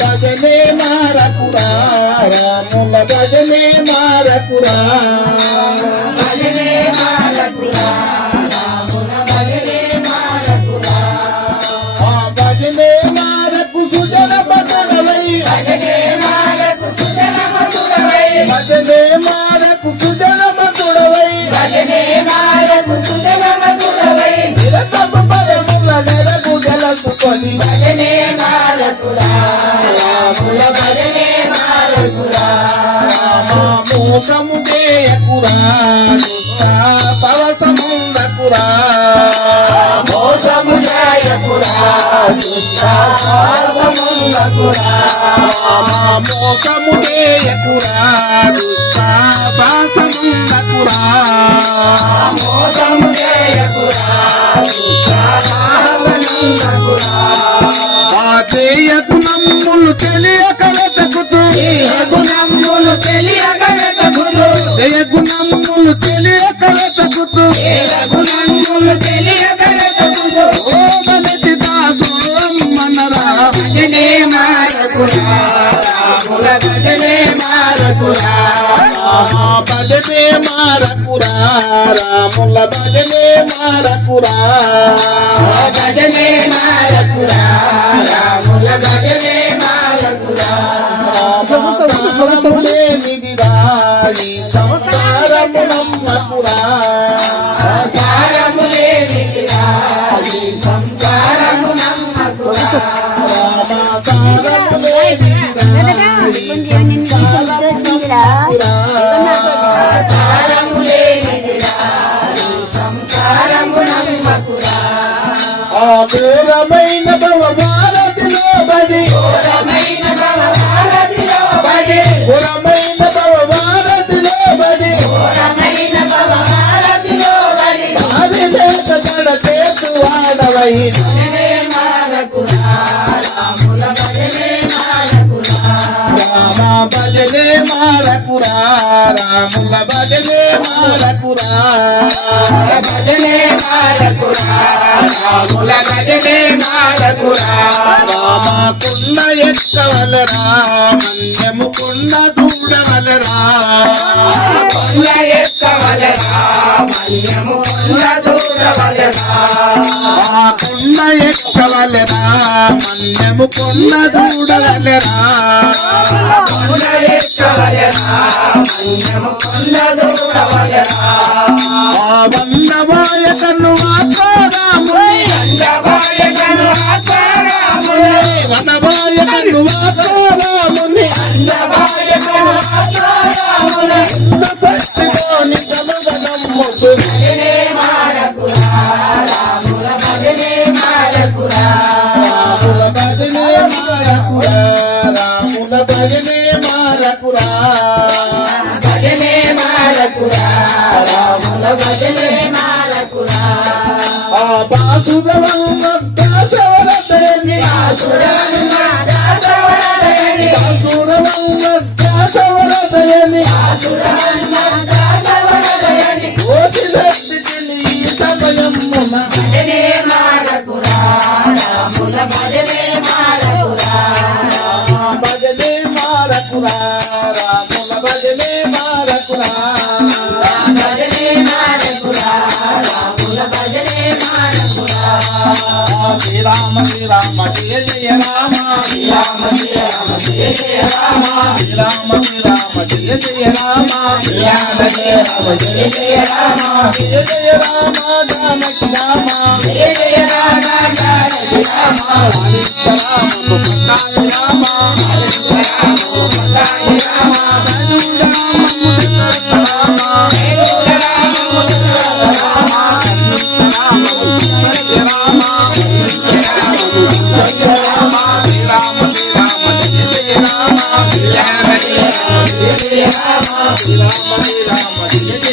భజనే మారకురా రాముల భజనే మారకురా. భజనే మారకురా భజనే మారకు సుజన భజనే మారకు మధుడవై భజనే మారకు సుజన మధురవై నిరతమ పరముల నెరకు గెలుచుకొని భజనే మారకురా చేయకురా పవసముందకురా మోసము జాయకురా దుష్టాసములకురా మోసము చేయకురా మోసము చేయకురా చేయకు నమ్ములు తెలియక వెతకుతూ మారకురా రాముల భజనే మారకురా. భజనే మారకురా రాముల భజనే మారకురా. లేనిదిరాయి సంసారము నమ్మకురా సారము లేనిదిరా ఈ సంసారము నమ్మకురా సారము లేనిదిరాయి సారము ఆమూలమైన భవభారతిలో బడి ఘోరమైన భజనే రాముల భజనే మారకురా భజనే మారకురా రాముల భజనే మారకురా రామ కుండ ఎక్కవలరా మన్యము కుండ దూడవలరా కొండ ఎక్కవలరా మన్యము కొండ దూరవలరా కుండ ఎక్కవలరా మన్యము కుండ దూడవలరా కొండ ఎక్కవలరా కొండ వందవాయ కన్ను కన్ను రాముల భజనే మారకురా. భజనే మారకురా. రాముల భజనే మారకురా. ఆ బాసురవంగని ఆసురను దాసవరదయని బాసురవంగని ఆసురను దాసవరదయని శ్రీరామ శ్రీరామ జయ జయ రామ రామ జయ రామ జయ జయ రామ శ్రీరామ శ్రీరామ జయ జయ రామ రామ జయ రామ జయ జయ రామ జయ జయ రామ జానకి రామ జయ జయ రామ జానకి రామ రామ రామ రామ రామ రామ రామ రామ రామ రామ రామ జయ